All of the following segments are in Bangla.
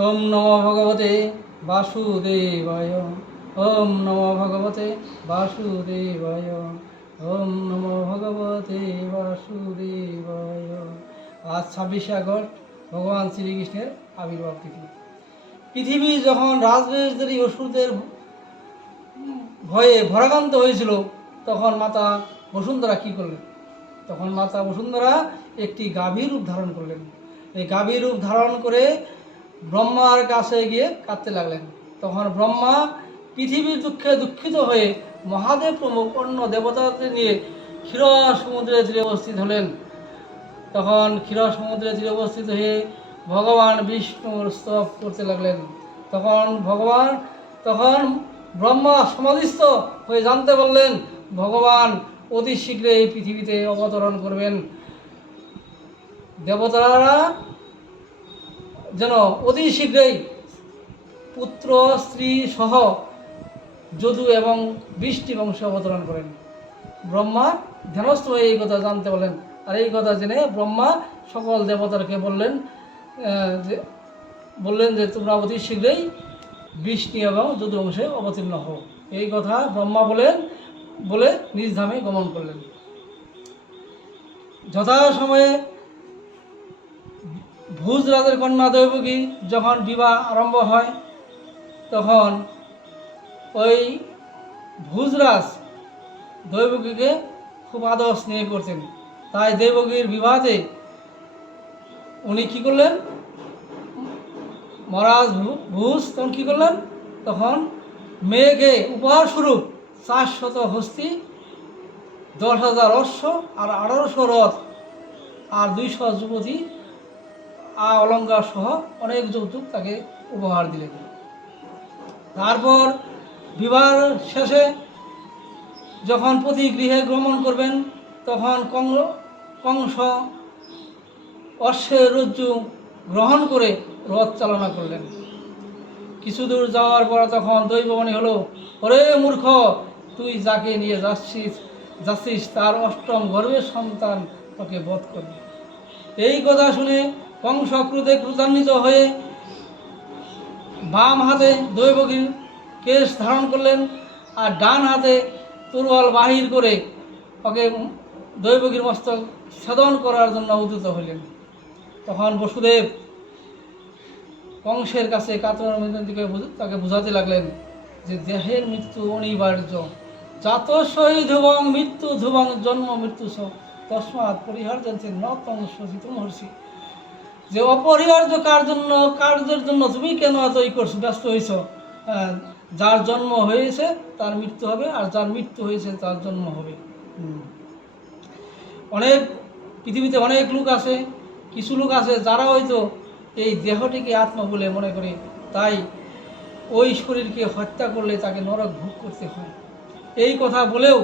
ওম নমো ভগবতে বাসুদেবায়। ওম নমো ভগবতে বাসুদেবায়। ওম নমো ভগবতে বাসুদেবায়। আজ 26শে আগস্ট ভগবান শ্রীকৃষ্ণের আবির্ভাব তিথি। পৃথিবী যখন রাজবেশধারী অসুরদের ভয়ে ভরাক্রান্ত হয়েছিল, তখন মাতা বসুন্ধরা কী করলেন? তখন মাতা বসুন্ধরা একটি গাভীর রূপ ধারণ করলেন। এই গাভীর রূপ ধারণ করে ব্রহ্মার কাছে গিয়ে কাঁদতে লাগলেন। তখন ব্রহ্মা পৃথিবীর দুঃখে দুঃখিত হয়ে মহাদেব প্রমুখ অন্য দেবতাদের নিয়ে ক্ষীর সমুদ্রের তীরে উপস্থিত হলেন। তখন ক্ষীর সমুদ্রের তীরে উপস্থিত হয়ে ভগবান বিষ্ণুর স্তব করতে লাগলেন। তখন ব্রহ্মা সমাধিস্থ হয়ে জানতে পারলেন ভগবান অতি শীঘ্রই এই পৃথিবীতে অবতরণ করবেন। দেবতারা যেন অতি শীঘ্রই পুত্র স্ত্রী সহ যদু এবং বৃষ্টি বংশে অবতরণ করেন। ব্রহ্মা ধ্যানস্থ হয়ে এই কথা জানতে পারলেন। আর এই কথা জেনে ব্রহ্মা সকল দেবতাকে বললেন যে তোমরা অতি শীঘ্রই বৃষ্টি এবং যদু বংশে অবতীর্ণ হও। এই কথা ব্রহ্মা বলে নিজ ধামে গমন করলেন। যথাসময়ে ভুজ রাজের কন্যা দৈবকী যখন বিবাহ আরম্ভ হয়, তখন ওই ভুজরাজ দৈবকীকে খুব আদর স্নেহ করতেন। তাই দৈবকীর বিবাহে উনি কী করলেন? মহারাজ ভুজ তখন কী করলেন? তখন মেয়েকে উপহার স্বরূপ 400 হস্তি, 10,000 অশ্ব আর 1800 রথ আর 200 যুবতী অলঙ্কার সহ অনেক যৌতুক তাকে উপহার দিলেন। তারপর বিবাহ শেষে যখন প্রতি গৃহে গমন করবেন, তখন কংস অশ্বের রজ্জু গ্রহণ করে রথ চালনা করলেন। কিছু দূর যাওয়ার পর তখন দৈববাণী হলো, ওরে মূর্খ, তুই যাকে নিয়ে যাচ্ছিস তার অষ্টম গর্ভের সন্তান তোকে বধ করবে। এই কথা শুনে কংস ক্রোধে ক্রোধান্বিত হয়ে বাম হাতে দৈবকীর কেশ ধারণ করলেন আর ডান হাতে তরোয়াল বাহির করে ওকে দৈবকীর মস্তক ছেদন করার জন্য উদ্যত হইলেন। তখন বসুদেব কংসের কাছে কাতর মিনতিকে তাকে বুঝাতে লাগলেন যে দেহের মৃত্যু অনিবার্য, জাত শহীদ ধ্রুবং মৃত্যু ধ্রুবং জন্ম মৃত্যু তস্মাৎ পরিহার্যন্তে ন তং শোষিতুম হর্ষি। যে অপরিহার্য কার্যের জন্য তুমি কেন এত ব্যস্ত হয়েছ? যার জন্ম হয়েছে তার মৃত্যু হবে, আর যার মৃত্যু হয়েছে তার জন্ম হবে। পৃথিবীতে অনেক লোক আছে, কিছু লোক আছে যারা হয়তো এই দেহটিকে আত্মা বলে মনে করে, তাই ওই শরীরকে হত্যা করলে তাকে নরক ভোগ করতে হয়। এই কথা বলেও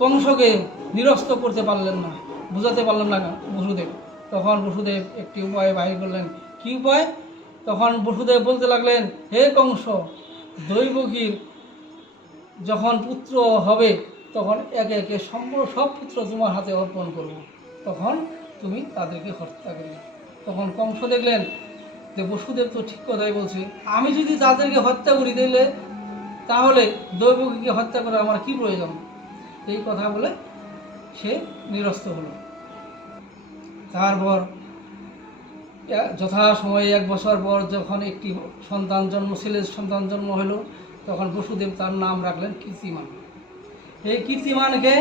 কংসকে নিরস্ত করতে পারলেন না, বুঝাতে পারলেন না বসুদেব। তখন বসুদেব একটি উপায় বাহির করলেন। কী উপায়? তখন বসুদেব বলতে লাগলেন, হে কংস, দৈবকীর যখন পুত্র হবে তখন একে একে সব পুত্র তোমার হাতে অর্পণ করব, তখন তুমি তাদেরকে হত্যা করবে। তখন কংস দেখলেন যে বসুদেব তো ঠিক কথাই বলছে, আমি যদি তাদেরকে হত্যা করি তাহলে দৈবকীকে হত্যা করা আমার কি প্রয়োজন? এই কথা বলে সে নিরস্ত হলো। তারপর যথাসময়ে 1 বছর পর যখন একটি ছেলের সন্তান জন্ম হলো, তখন বসুদেব তার নাম রাখলেন কীর্তিমান। এই কীর্তিমানকে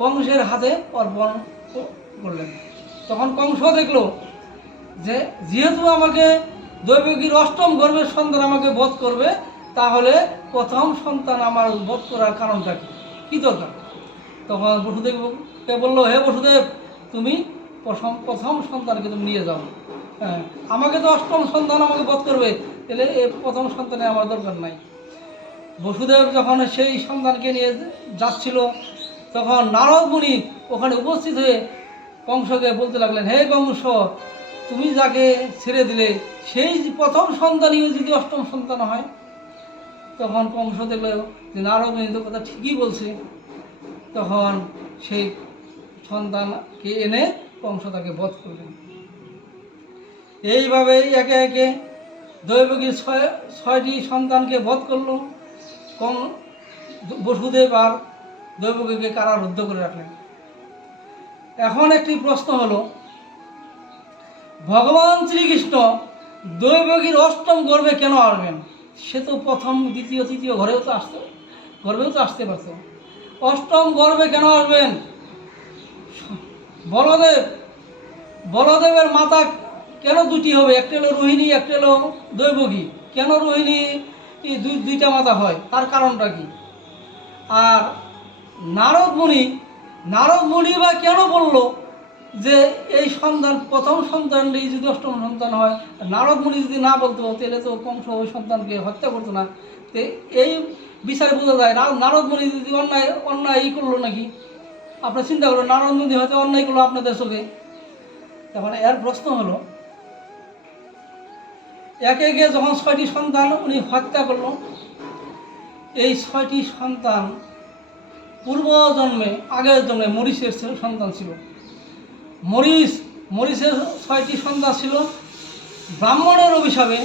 কংসের হাতে অর্পণ করলেন। তখন কংস দেখলো যে যেহেতু আমাকে দৈবকীর অষ্টম গর্ভের সন্তান আমাকে বধ করবে, তাহলে প্রথম সন্তান আমার বধ করার কারণটা কী দরকার? তখন বসুদেবকে বললো, হে বসুদেব, তুমি প্রথম সন্তানকে তুমি নিয়ে যাও। হ্যাঁ, আমাকে তো অষ্টম সন্তান আমাকে বধ করবে, তাহলে এই প্রথম সন্তানে আমার দরকার নাই। বসুদেব যখন সেই সন্তানকে নিয়ে যাচ্ছিল, তখন নারদ মুনি ওখানে উপস্থিত হয়ে কংসকে বলতে লাগলেন, হে কংস, তুমি যাকে ছেড়ে দিলে সেই প্রথম সন্তানই যদি অষ্টম সন্তান হয়। তখন কংস দেখল যে নারদ মুনি তো কথা ঠিকই বলছে। তখন সেই সন্তানকে এনে কংস তাকে বধ করলেন। এইভাবেই একে একে দৈবকীর ছয়টি সন্তানকে বধ করল। বসুদেব আর দৈবকীকে কারারুদ্ধ করে রাখলেন। এখন একটি প্রশ্ন হলো, ভগবান শ্রীকৃষ্ণ দৈবকীর অষ্টম গর্ভে কেন আসবেন? সে তো প্রথম দ্বিতীয় তৃতীয় গর্ভেও তো আসতে পারত। অষ্টম গর্ভে কেন আসবেন? বলদেবের মাতা কেন দুটি হবে? একটা হলো রোহিণী, একটা হলো দৈবকী। কেন রোহিণী দুইটা মাতা হয়, তার কারণটা কি? আর নারদ মুনি বা কেন বলল যে এই সন্তান প্রথম সন্তানটি যদি অষ্টম সন্তান হয়? নারদ মুনি যদি না বলতো তাহলে তো কংস ওই সন্তানকে হত্যা করতো না। তো এই বিচার বোঝা যায় নারদ মুনি যদি অন্যায় করলো নাকি। আপনার চিন্তা করুন, নারদ মুনি হয়তো অন্যায় করলো আপনাদের চোখে। তখন এর প্রশ্ন হলো, একে একে যখন 6টি সন্তান উনি হত্যা করল, এই 6টি সন্তান আগের জন্মে মরিচের সন্তান ছিল। মরিচের 6টি সন্তান ছিল। ব্রাহ্মণের অভিশাপে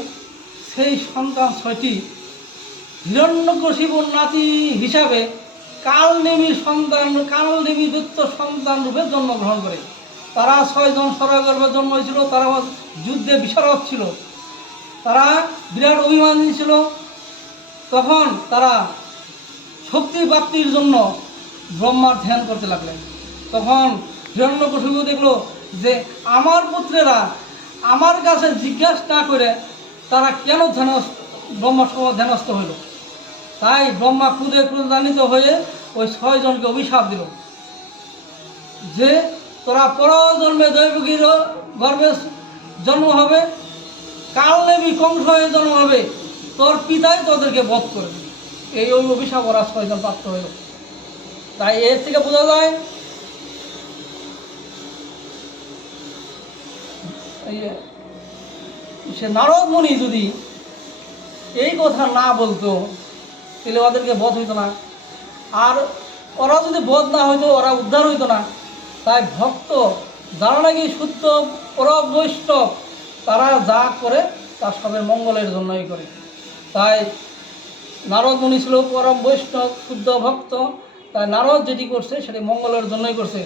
সেই সন্তান 6টি হিরণ্যকশিপুর নাতি হিসাবে কালনেমি দৈত্য সন্তান রূপে জন্মগ্রহণ করে। তারা 6 জন সরগর্ভে জন্ম হয়েছিল। তারা যুদ্ধে বিশারদ ছিল, তারা বিরাট অভিমানী ছিল। তখন তারা শক্তি প্রাপ্তির জন্য ব্রহ্মার ধ্যান করতে লাগলেন। তখন হিরণ্যকশিপু দেখল যে আমার পুত্রেরা আমার কাছে জিজ্ঞাসা না করে তারা কেন ব্রহ্মার সময় ধ্যানস্থ হইল। তাই ব্রহ্মা ক্রোধান্বিত হয়ে ওই 6 জনকে অভিশাপ দিল যে তোরা পরজন্মে দৈবকীর গর্ভে জন্ম হবে, কালনেমি কংস হয়ে জন্ম হবে, তোর পিতাই তোদেরকে বধ করবে। এই অভিশাপ ওরা 6 জন প্রাপ্ত হইল। তাই এর থেকে বোঝা যায় সে নারদ মুনি যদি এই কথা না বলতো তাহলে ওদেরকে বধ হইতো না। আর ওরা যদি বধ না হইতো ওরা উদ্ধার হইতো না। তাই ভক্ত যারা নাকি শুদ্ধ পরম বৈষ্ণব, তারা যা করে তা সবের মঙ্গলের জন্যই করে। তাই নারদ মুনি ছিল পরম বৈষ্ণব শুদ্ধ ভক্ত। তাই নারদ যেটি করছে সেটি মঙ্গলের জন্যই করছে।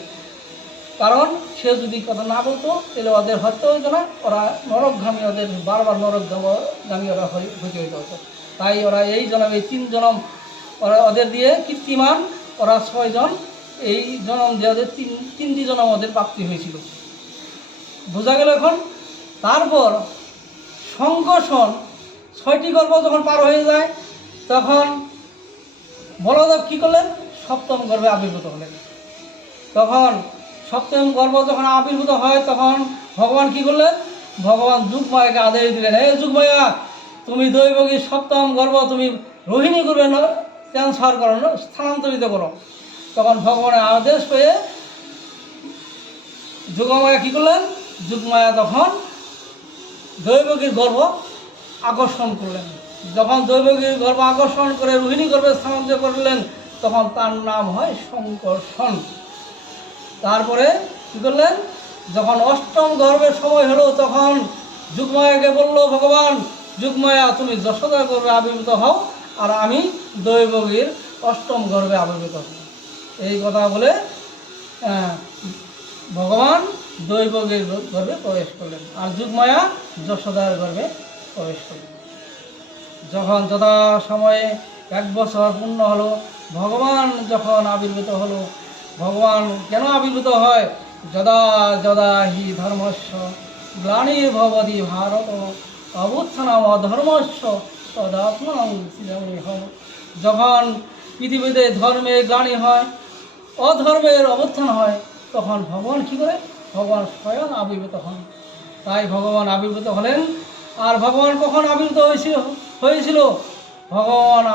কারণ সে যদি কথা না বলতো তাহলে ওদের হত্যা হইতো না, ওরা নরকগামী, ওদের বারবার নরকগামী ওরা হইতে হতো। তাই ওরা এই জন্ম, এই 3 জন্ম ওদের দিয়ে কীর্তিমান, ওরা 6 জন এই জন্ম দিয়ে ওদের 3টি জন্ম ওদের প্রাপ্তি হয়েছিল। বোঝা গেল এখন। তারপর সংকর্ষণ 6টি গর্ভ যখন পার হয়ে যায় তখন বলদেব কী করলেন? 7ম গর্ভে আবির্ভূত হলেন। তখন 7ম গর্ভ যখন আবির্ভূত হয় তখন ভগবান কী করলেন? ভগবান যুগমায়াকে আদেশ দিলেন, হে যুগমায়া, তুমি দৈবকীর 7ম গর্ভ তুমি রোহিণী গর্ভে ট্রান্সফার করো, স্থানান্তরিত করো। তখন ভগবানের আদেশ পেয়ে যুগমায়া কী করলেন? যুগমায়া তখন দৈবকীর গর্ভ আকর্ষণ করলেন। যখন দৈবকীর গর্ভ আকর্ষণ করে রোহিণী গর্ভে স্থানান্তরিত করলেন তখন তার নাম হয় সংকর্ষণ। তারপরে কী করলেন? যখন 8ম গর্ভের সময় হলো তখন যুগমায়াকে বলল ভগবান, যুগমায়া তুমি যশোদার গর্ভে আবির্ভূত হও আর আমি দৈবকীর 8ম গর্ভে আবির্ভূত হব। এই কথা বলে ভগবান দৈবকীর গর্ভে প্রবেশ করলেন আর যুগমায়া যশোদার গর্ভে প্রবেশ করলেন। যখন যথা সময়ে 1 বছর পূর্ণ হলো, ভগবান যখন আবির্ভূত হলো, ভগবান কেন আবির্ভূত হয়? যদা যদা হি ধর্মস্য গ্লানির্ভবতি ভারত অভ্যুত্থানম অধর্মস্য তদাত্মনং সৃজনীয়ঃ। যখন পৃথিবীতে ধর্মের গ্লানি হয়, অধর্মের অভ্যুত্থান হয়, তখন ভগবান কী করে? ভগবান স্বয়ং আবির্ভূত হন। তাই ভগবান আবির্ভূত হলেন। আর ভগবান কখন আবির্ভূত হয়েছিল? ভগবান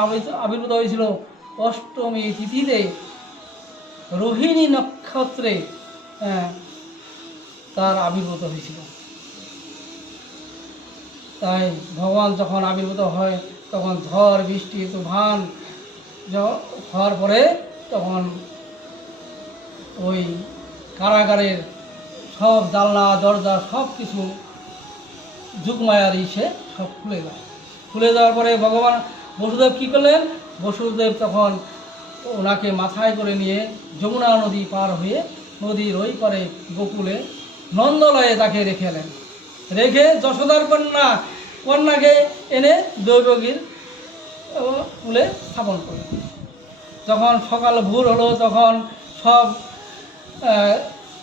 আবির্ভূত হয়েছিল 8মী তিথিতে রোহিণী নক্ষত্রে তার আবির্ভূত হয়েছিল। তাই ভগবান যখন আবির্ভূত হয় তখন ঝড় বৃষ্টি তুফান হওয়ার পরে তখন ওই কারাগারের সব জানলা দরজা সব কিছু যুগমায়ার ইসে সব খুলে যায়। খুলে যাওয়ার পরে ভগবান বসুদেব কী করলেন, বসুদেব তখন ওনাকে মাথায় করে নিয়ে যমুনা নদী পার হয়ে নদীর ওই পারে গোকুলে নন্দলয়ে তাকে রেখে এলেন। রেখে যশোদার কন্যাকে এনে দৈবগীর কুলে স্থাপন করলেন। যখন সকাল ভোর হলো তখন সব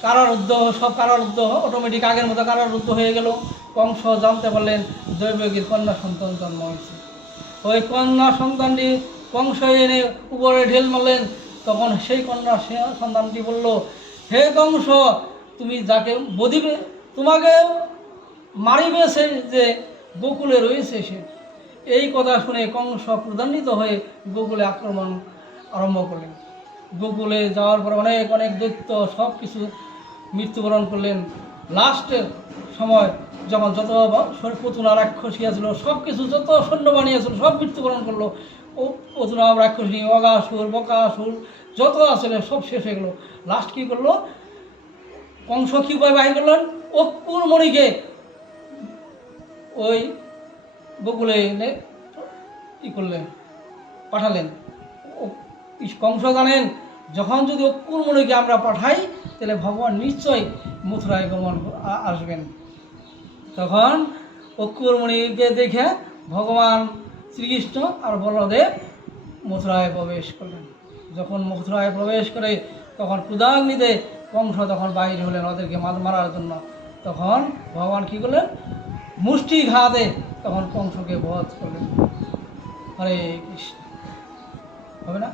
কারারুদ্ধ অটোমেটিক আগের মতো কারারুদ্ধ হয়ে গেল। কংস জানতে পারলেন দৈবগীর কন্যা সন্তান জন্ম হয়েছে। ওই কন্যা সন্তানটি কংস এনে উপরে ঢেল মারলেন। তখন সেই কন্যা সন্তানটি বলল, হে কংস, তুমি যাকে বধিবে তোমাকে মারিবে সে যে গোকুলে রয়েছে সে। এই কথা শুনে কংস ক্রোধান্বিত হয়ে গোকুলে আক্রমণ আরম্ভ করলেন। গোকুলে যাওয়ার পর অনেক অনেক দৈত্য সব কিছু মৃত্যুবরণ করলেন। লাস্টের সময় যখন যত পতুনা রাক্ষসী আছিল সব কিছু, যত সৈন্যবাণী আছিল সব মৃত্যুবরণ করলো। ও পতুনা রাক্ষসী, অগাসুর, বকাসুর যত আসলে সব শেষ হয়ে গেলো। লাস্ট কী করলো, কংস কী উপায় বাহির করলেন, অক্কুর মণিকে ওই গোকুলে এনে ই করলেন, পাঠালেন। কংস জানেন যখন যদি অক্কুর মণিকে আমরা পাঠাই তাহলে ভগবান নিশ্চয়ই মথুরায় গমন আসবেন। তখন অক্কুর মণিকে দেখে ভগবান শ্রীকৃষ্ণ আর বলদেব মথুরায় প্রবেশ করলেন। যখন মথুরায় প্রবেশ করে তখন ক্রোধাগ্নিতে কংস তখন বাইরে হলেন ওদেরকে মারার জন্য। তখন ভগবান কী করলেন, মুষ্টিঘাতে তখন কংসকে বধ করলেন। হরে কৃষ্ণ। হবে না?